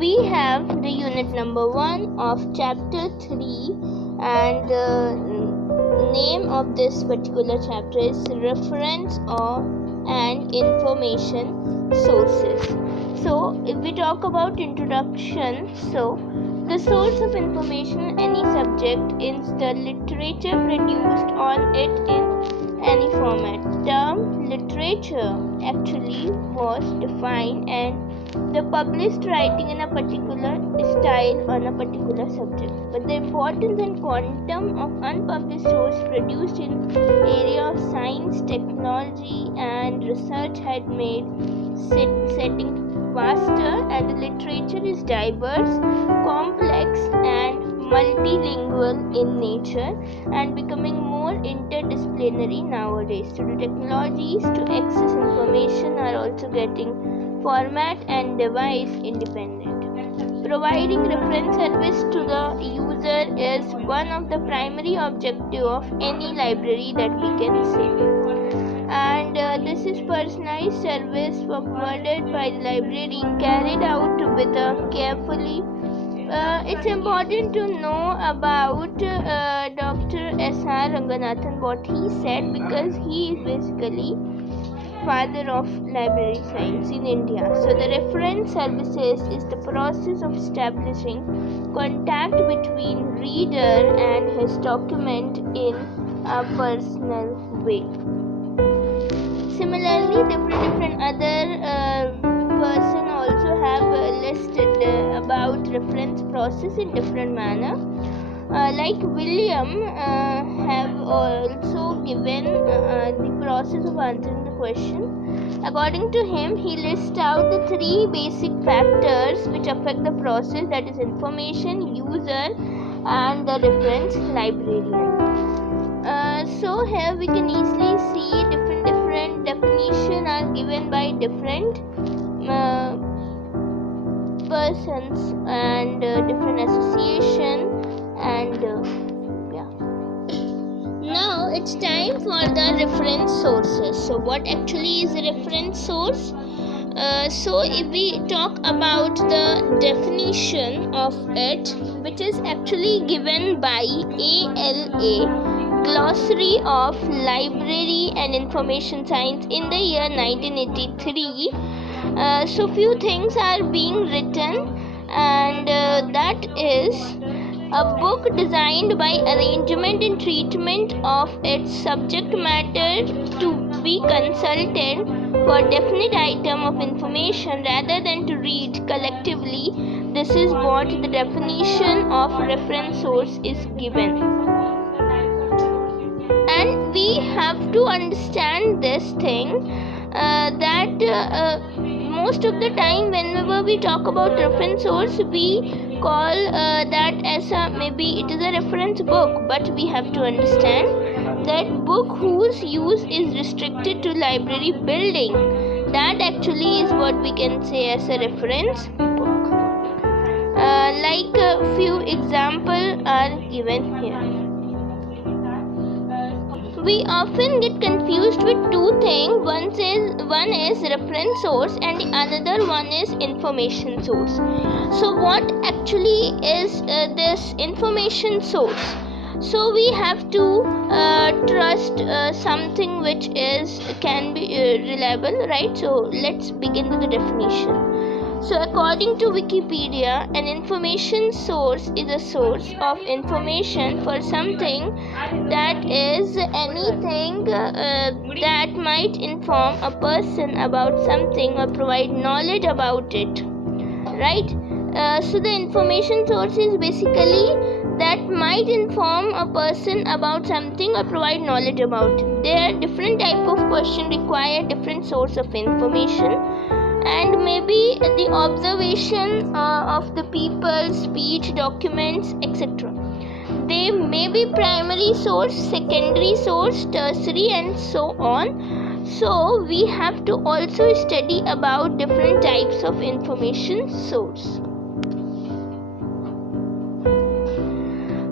we have the unit number 1 of chapter 3, and the name of this particular chapter is reference and information sources. So if we talk about introduction, so the source of information in any subject is the literature produced on it in any format. Term literature actually was defined and the published writing in a particular style on a particular subject. But the importance and quantum of unpublished source produced in area of science, technology and research had made setting vaster, and the literature is diverse, complex and multilingual in nature and becoming more interdisciplinary nowadays. So the technologies to access information are also getting format and device independent. Providing reference service to the user is one of the primary objectives of any library that we can say. And this is personalized service provided by the librarian, carried out with a carefully. It's important to know about Dr. S.R. Ranganathan, what he said, because he is basically father of library science in India. So the reference services is the process of establishing contact between reader and his document in a personal way. Similarly, different other person also have listed about reference process in different manner. Like William have also given the process of answering the question. According to him, he lists out the 3 basic factors which affect the process, that is information, user and the reference librarian. So here we can easily see different definition are given by different persons and different association and Now it's time for the reference sources. So what actually is a reference source? So if we talk about the definition of it, which is actually given by ALA, Glossary of Library and Information Science, in the year 1983. So few things are being written, and that is a book designed by arrangement and treatment of its subject matter to be consulted for definite item of information rather than to read collectively. This is what the definition of reference source is given. And we have to understand this thing that most of the time whenever we talk about reference source, we call that as maybe it is a reference book, but we have to understand that book whose use is restricted to library building, that actually is what we can say as a reference book. Like a few examples are given here. We often get confused with 2 things. One is reference source and the another one is information source. So what actually is this information source? So we have to trust something which can be reliable, right? So let's begin with the definition. So according to Wikipedia, an information source is a source of information for something, that is anything that might inform a person about something or provide knowledge about it, right? So the information source is basically that might inform a person about something or provide knowledge about it. There are different type of question require different source of information, and maybe the observation of the people, speech, documents, etc. They may be primary source, secondary source, tertiary and so on. So we have to also study about different types of information source.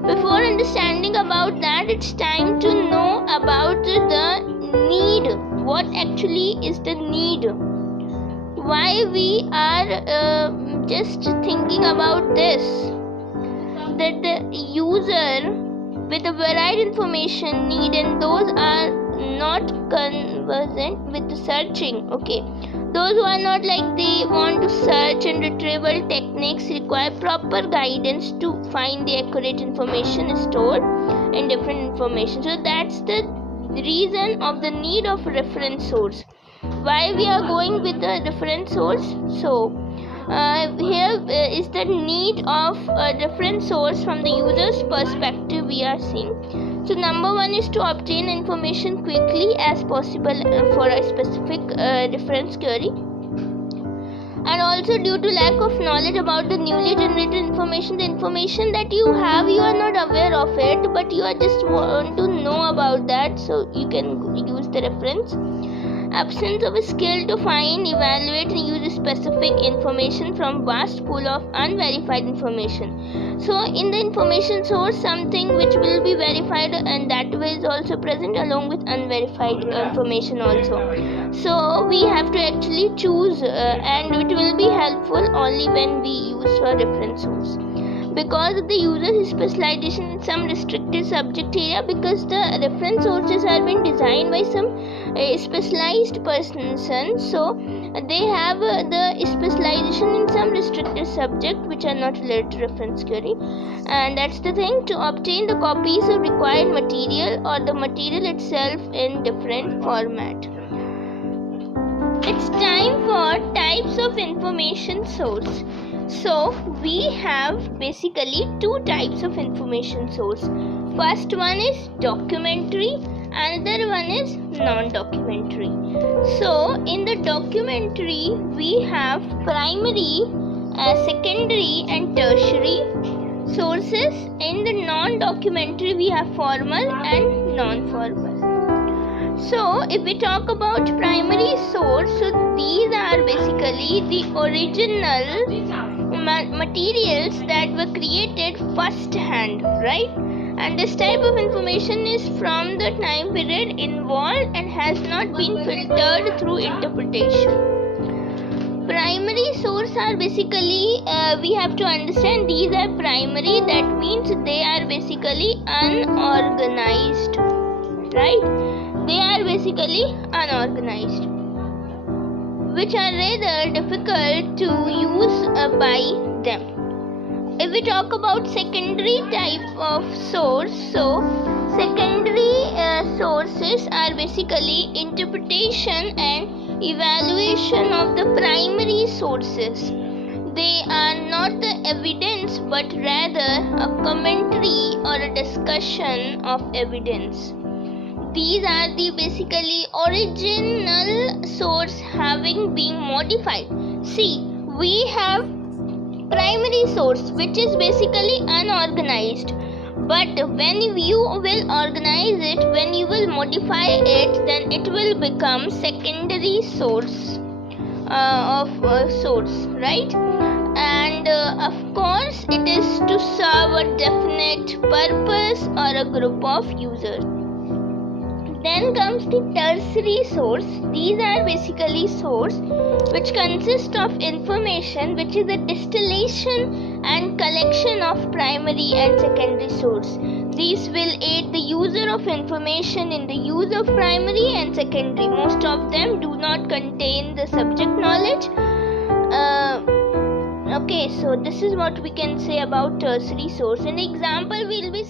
Before understanding about that, it's time to know about the need. What actually is the need? why we are just thinking about this, that the user with a varied information need, and those are not conversant with the searching. Okay, those who are not like they want to search and retrieval techniques require proper guidance to find the accurate information stored in different information. So that's the reason of the need of reference source. Why we are going with the reference source? So here is the need of a reference source from the user's perspective we are seeing. So number one is to obtain information quickly as possible for a specific reference query. And also due to lack of knowledge about the newly generated information, the information that you have, you are not aware of it, but you are just want to know about that, so you can use the reference. Absence of a skill to find, evaluate and use specific information from vast pool of unverified information. So in the information source, something which will be verified and that way is also present along with unverified information also. So we have to actually choose and it will be helpful only when we use a reference source. Because of the user's specialization in some restricted subject area, because the reference sources have been designed by some specialized person, so they have the specialization in some restricted subject which are not related to reference query. And that's the thing, to obtain the copies of required material or the material itself in different format. It's time for types of information source. So we have basically two types of information source. First one is documentary, another one is non-documentary. So in the documentary we have primary, secondary and tertiary sources. In the non-documentary we have formal and non-formal. So if we talk about primary source, so these are basically the original materials that were created first hand, right? And this type of information is from the time period involved and has not been filtered through interpretation. Primary source are basically, we have to understand these are primary, that means they are basically unorganized, right? They are basically unorganized, which are rather difficult to use by them. If we talk about secondary type of source, so secondary sources are basically interpretation and evaluation of the primary sources. They are not the evidence but rather a commentary or a discussion of evidence. These are the basically original source having been modified. See, we have primary source which is basically unorganized, but when you will organize it, when you will modify it, then it will become secondary source of source, right? And of course it is to serve a definite purpose or a group of users. Then comes the tertiary source. These are basically source which consist of information which is a distillation and collection of primary and secondary source. These will aid the user of information in the use of primary and secondary. Most of them do not contain the subject knowledge. Okay, so this is what we can say about tertiary source. An example will be